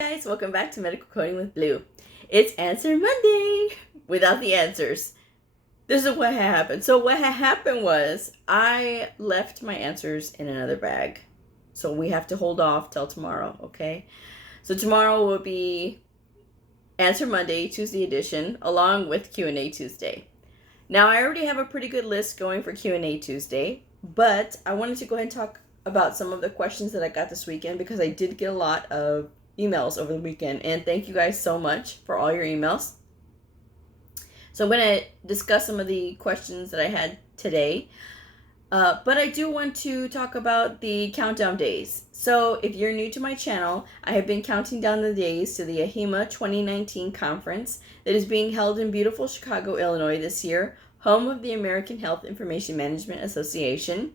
Guys, welcome back to Medical Coding with Blue. It's Answer Monday without the answers. This is what happened. So what happened was I left my answers in another bag. So we have to hold off till tomorrow, okay? So tomorrow will be Answer Monday, Tuesday edition, along with Q&A Tuesday. Now I already have a pretty good list going for Q&A Tuesday, but I wanted to go ahead and talk about some of the questions that I got this weekend because I did get a lot of emails over the weekend, and thank you guys so much for all your emails. So I'm going to discuss some of the questions that I had today, but I do want to talk about the countdown days. So if you're new to my channel, I have been counting down the days to the AHIMA 2019 conference that is being held in beautiful Chicago, Illinois this year, home of the American Health Information Management Association.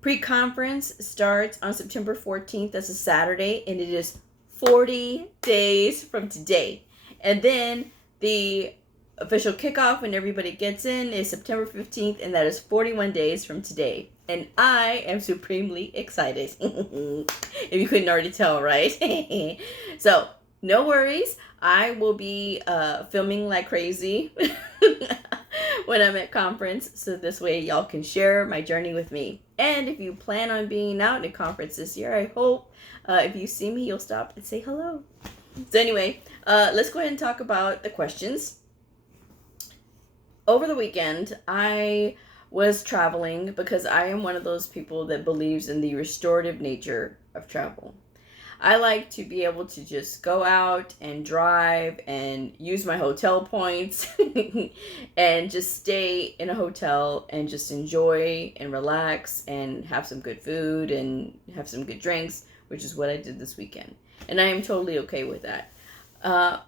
Pre-conference starts on September 14th. That's a Saturday, and it is 40 days from today. And then the official kickoff when everybody gets in is September 15th, and that is 41 days from today. And I am supremely excited. If you couldn't already tell, right? So, no worries. I will be filming like crazy when I'm at conference, so this way y'all can share my journey with me. And if you plan on being out at conference this year, I hope if you see me, you'll stop and say hello. So anyway, let's go ahead and talk about the questions. Over the weekend, I was traveling because I am one of those people that believes in the restorative nature of travel. I like to be able to just go out and drive and use my hotel points and just stay in a hotel and just enjoy and relax and have some good food and have some good drinks, which is what I did this weekend. And I am totally okay with that.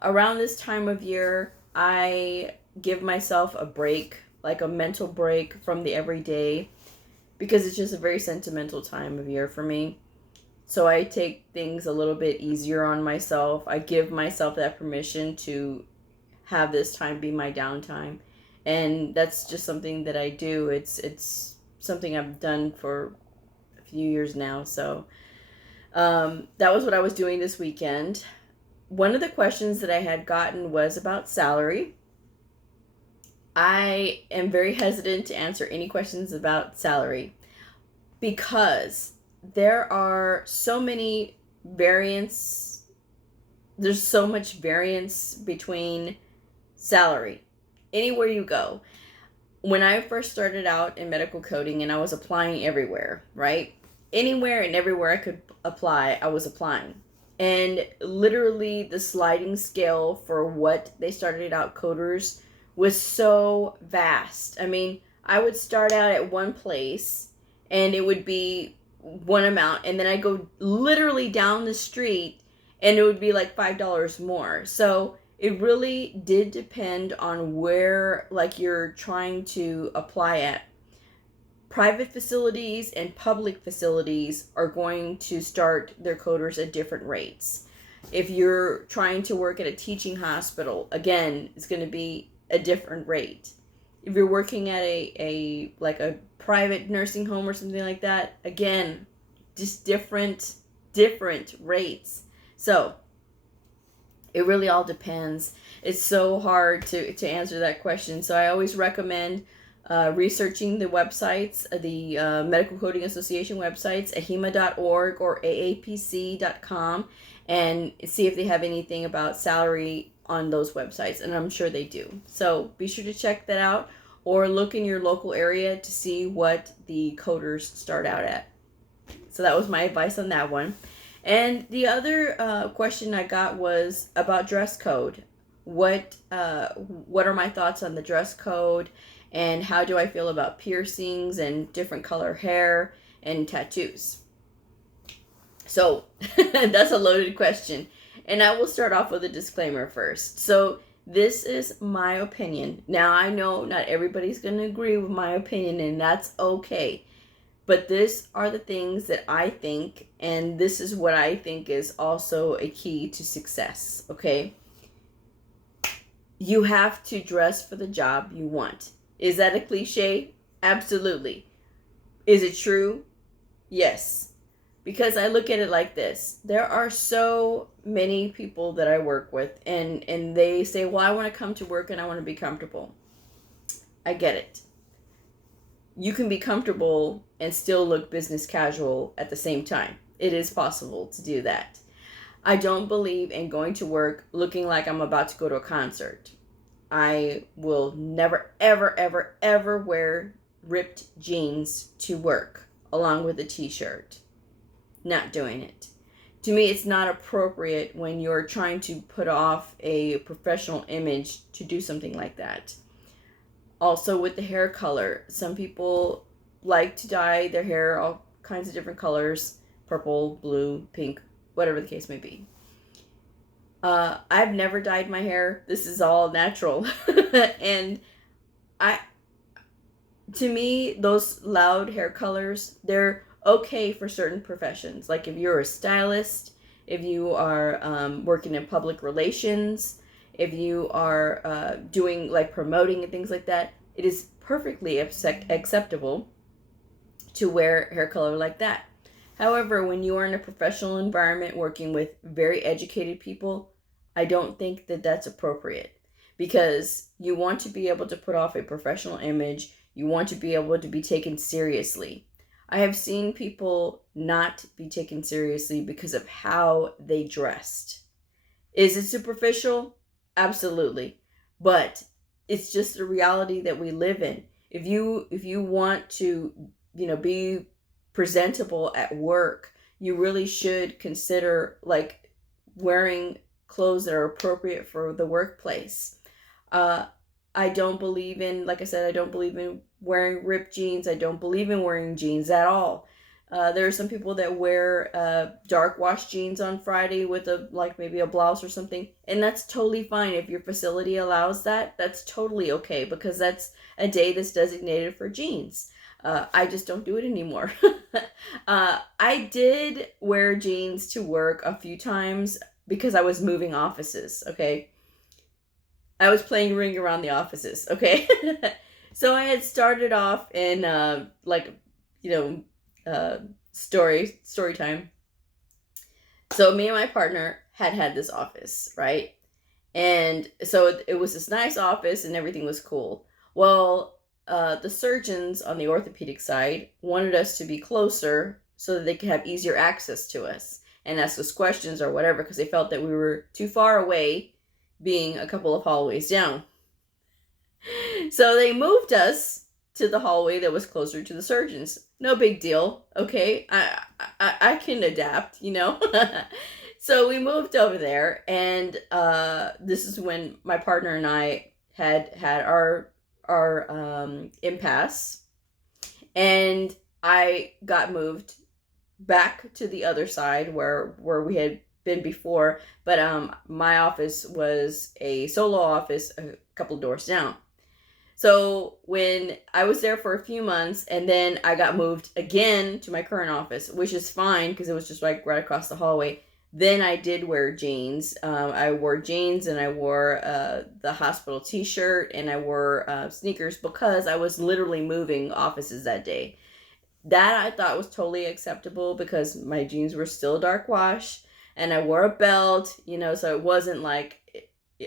Around this time of year, I give myself a break, like a mental break from the everyday, because it's just a very sentimental time of year for me. So I take things a little bit easier on myself. I give myself that permission to have this time be my downtime. And that's just something that I do. It's something I've done for a few years now. So that was what I was doing this weekend. One of the questions that I had gotten was about salary. I am very hesitant to answer any questions about salary because there are so many variants. There's so much variance between salary anywhere you go. When I first started out in medical coding and I was applying everywhere, right? Anywhere and everywhere I could apply, I was applying. And literally the sliding scale for what they started out coders was so vast. I mean, I would start out at one place and it would be one amount, and then I go literally down the street and it would be like $5 more. So it really did depend on where like you're trying to apply at. Private facilities and public facilities are going to start their coders at different rates. If you're trying to work at a teaching hospital, again, it's going to be a different rate. If you're working at a private nursing home or something like that, again, just different rates. So it really all depends. It's so hard to answer that question. So I always recommend researching the websites, the Medical Coding Association websites, ahima.org or aapc.com, and see if they have anything about salary on those websites, and I'm sure they do. So be sure to check that out, or look in your local area to see what the coders start out at. So that was my advice on that one. And the other question I got was about dress code. What are my thoughts on the dress code, and how do I feel about piercings and different color hair and tattoos? So that's a loaded question. And I will start off with a disclaimer first. So this is my opinion. Now, I know not everybody's going to agree with my opinion, and that's okay. But these are the things that I think, and this is what I think is also a key to success, okay? You have to dress for the job you want. Is that a cliche? Absolutely. Is it true? Yes. Because I look at it like this. There are so many people that I work with, and they say, well, I want to come to work and I want to be comfortable. I get it. You can be comfortable and still look business casual at the same time. It is possible to do that. I don't believe in going to work looking like I'm about to go to a concert. I will never, ever, ever, ever wear ripped jeans to work along with a t-shirt. Not doing it. To me, it's not appropriate when you're trying to put off a professional image to do something like that. Also, with the hair color, some people like to dye their hair all kinds of different colors: purple, blue, pink, whatever the case may be. I've never dyed my hair. This is all natural. And I, to me, those loud hair colors, they're okay for certain professions. Like if you're a stylist, if you are working in public relations, if you are doing like promoting and things like that, it is perfectly acceptable to wear hair color like that. However, when you are in a professional environment working with very educated people, I don't think that that's appropriate, because you want to be able to put off a professional image. You want to be able to be taken seriously. I have seen people not be taken seriously because of how they dressed. Is it superficial? Absolutely. But it's just the reality that we live in. If you want to, be presentable at work, you really should consider like wearing clothes that are appropriate for the workplace. I don't believe in, like I said, I don't believe in wearing ripped jeans. I don't believe in wearing jeans at all. There are some people that wear dark wash jeans on Friday with maybe a blouse or something, and that's totally fine. If your facility allows that, that's totally okay, because that's a day that's designated for jeans. I just don't do it anymore. I did wear jeans to work a few times because I was moving offices, okay? I was playing Ring Around the Offices, okay? So I had started off in story time. So me and my partner had this office, right? And so it was this nice office and everything was cool. Well, the surgeons on the orthopedic side wanted us to be closer so that they could have easier access to us and ask us questions or whatever, because they felt that we were too far away, being a couple of hallways down. So they moved us to the hallway that was closer to the surgeons. No big deal, okay? I can adapt, So we moved over there, and this is when my partner and I had our impasse, and I got moved back to the other side where we had been before, but my office was a solo office a couple doors down. So when I was there for a few months, and then I got moved again to my current office, which is fine because it was just like right across the hallway. Then I did wear jeans. I wore jeans, and I wore the hospital t-shirt, and I wore sneakers, because I was literally moving offices that day. That I thought was totally acceptable because my jeans were still dark wash, and I wore a belt, so it wasn't like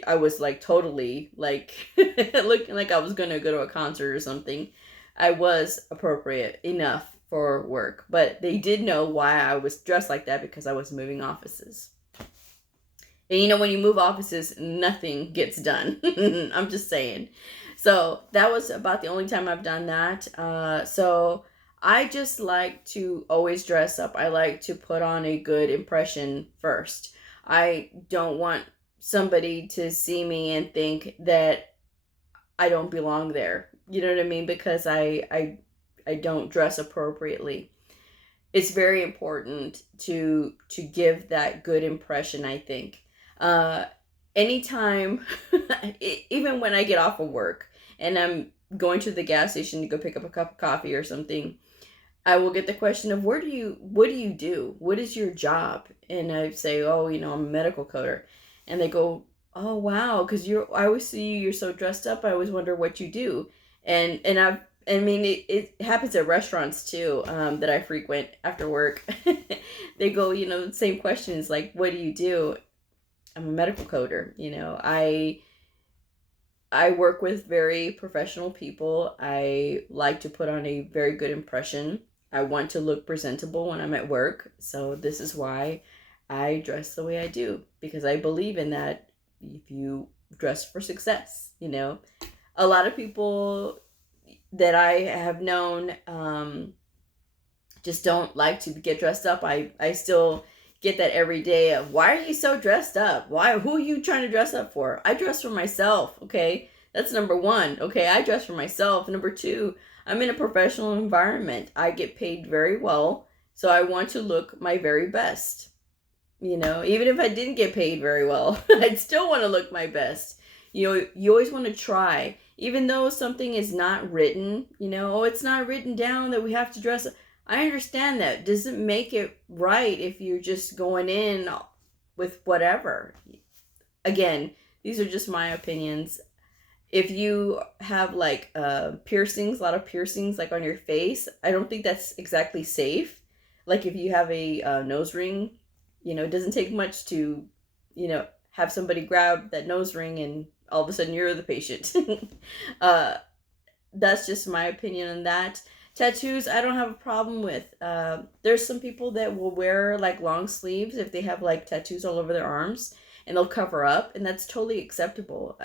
I was like totally like looking like I was gonna go to a concert or something. I was appropriate enough for work, but they did know why I was dressed like that, because I was moving offices. And when you move offices, nothing gets done. I'm just saying. So that was about the only time I've done that. So I just like to always dress up. I like to put on a good impression first. I don't want somebody to see me and think that I don't belong there. You know what I mean? Because I don't dress appropriately. It's very important to give that good impression, I think. Anytime, even when I get off of work and I'm going to the gas station to go pick up a cup of coffee or something, I will get the question of what do you do? What is your job? And I say, oh, I'm a medical coder. And they go, oh, wow, because I always see you're so dressed up. I always wonder what you do. And I mean, it happens at restaurants too, that I frequent after work. They go, the same questions like, what do you do? I'm a medical coder. I work with very professional people. I like to put on a very good impression. I want to look presentable when I'm at work. So this is why I dress the way I do, because I believe in that. If you dress for success, a lot of people that I have known just don't like to get dressed up. I still get that every day of, why are you so dressed up? Who are you trying to dress up for? I dress for myself, okay? That's number one, okay? I dress for myself. Number two, I'm in a professional environment. I get paid very well, so I want to look my very best. Even if I didn't get paid very well, I'd still want to look my best. You always want to try. Even though something is not written, it's not written down that we have to dress up. I understand that. Doesn't make it right if you're just going in with whatever. Again, these are just my opinions. If you have like piercings, a lot of piercings like on your face, I don't think that's exactly safe. Like if you have a nose ring, it doesn't take much to, have somebody grab that nose ring and all of a sudden you're the patient. That's just my opinion on that. Tattoos, I don't have a problem with. There's some people that will wear like long sleeves if they have like tattoos all over their arms, and they'll cover up, and that's totally acceptable.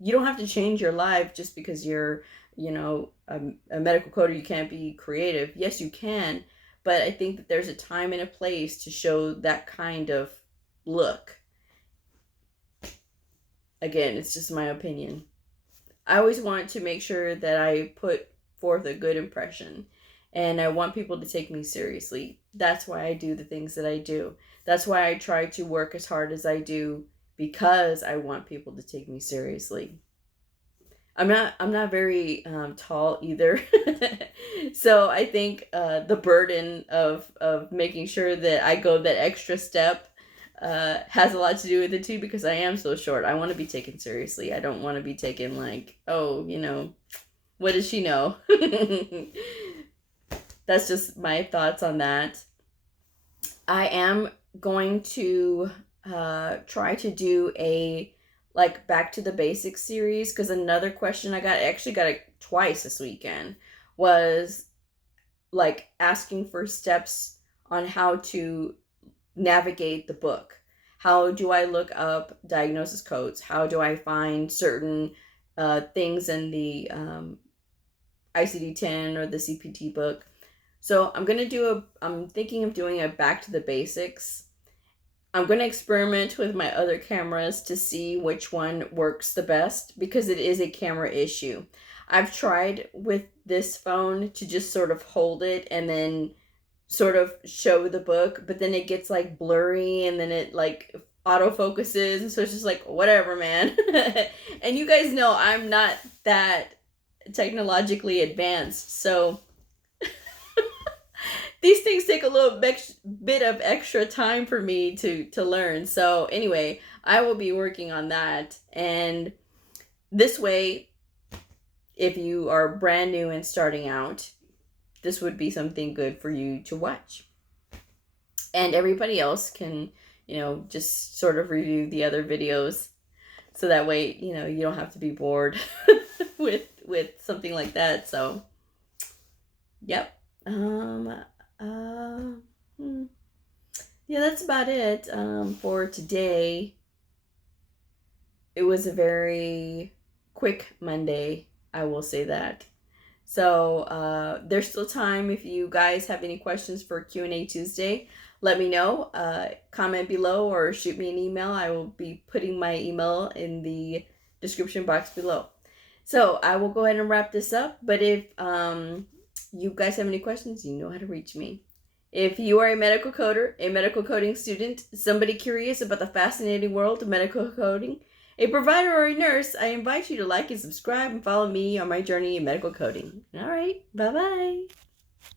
You don't have to change your life just because you're, a medical coder. You can't be creative. Yes, you can, but I think that there's a time and a place to show that kind of look. Again, it's just my opinion. I always want to make sure that I put forth a good impression, and I want people to take me seriously. That's why I do the things that I do. That's why I try to work as hard as I do, because I want people to take me seriously. I'm not very tall either. So I think the burden of making sure that I go that extra step has a lot to do with it too, because I am so short. I want to be taken seriously. I don't want to be taken like, oh, what does she know? That's just my thoughts on that. I am going to try to do a like back to the basics series, because another question I actually got it twice this weekend, was like asking for steps on how to navigate the book. How do I look up diagnosis codes? How do I find certain things in the ICD-10 or the CPT book? So I'm thinking of doing a back to the basics. I'm going to experiment with my other cameras to see which one works the best, because it is a camera issue. I've tried with this phone to just sort of hold it and then sort of show the book, but then it gets like blurry, and then it like autofocuses, and so it's just like, whatever, man. And you guys know I'm not that technologically advanced, so these things take a little bit of extra time for me to learn. So anyway, I will be working on that, and this way, if you are brand new and starting out, this would be something good for you to watch. And everybody else can, just sort of review the other videos, so that way, you don't have to be bored with something like that. So, yep. Yeah, that's about it for today. It was a very quick Monday, I will say that. So there's still time. If you guys have any questions for Q&A Tuesday, let me know. Comment below or shoot me an email. I will be putting my email in the description box below. So I will go ahead and wrap this up. But if you guys have any questions, you know how to reach me. If you are a medical coder, a medical coding student, somebody curious about the fascinating world of medical coding, a provider or a nurse, I invite you to like and subscribe and follow me on my journey in medical coding. All right, bye-bye.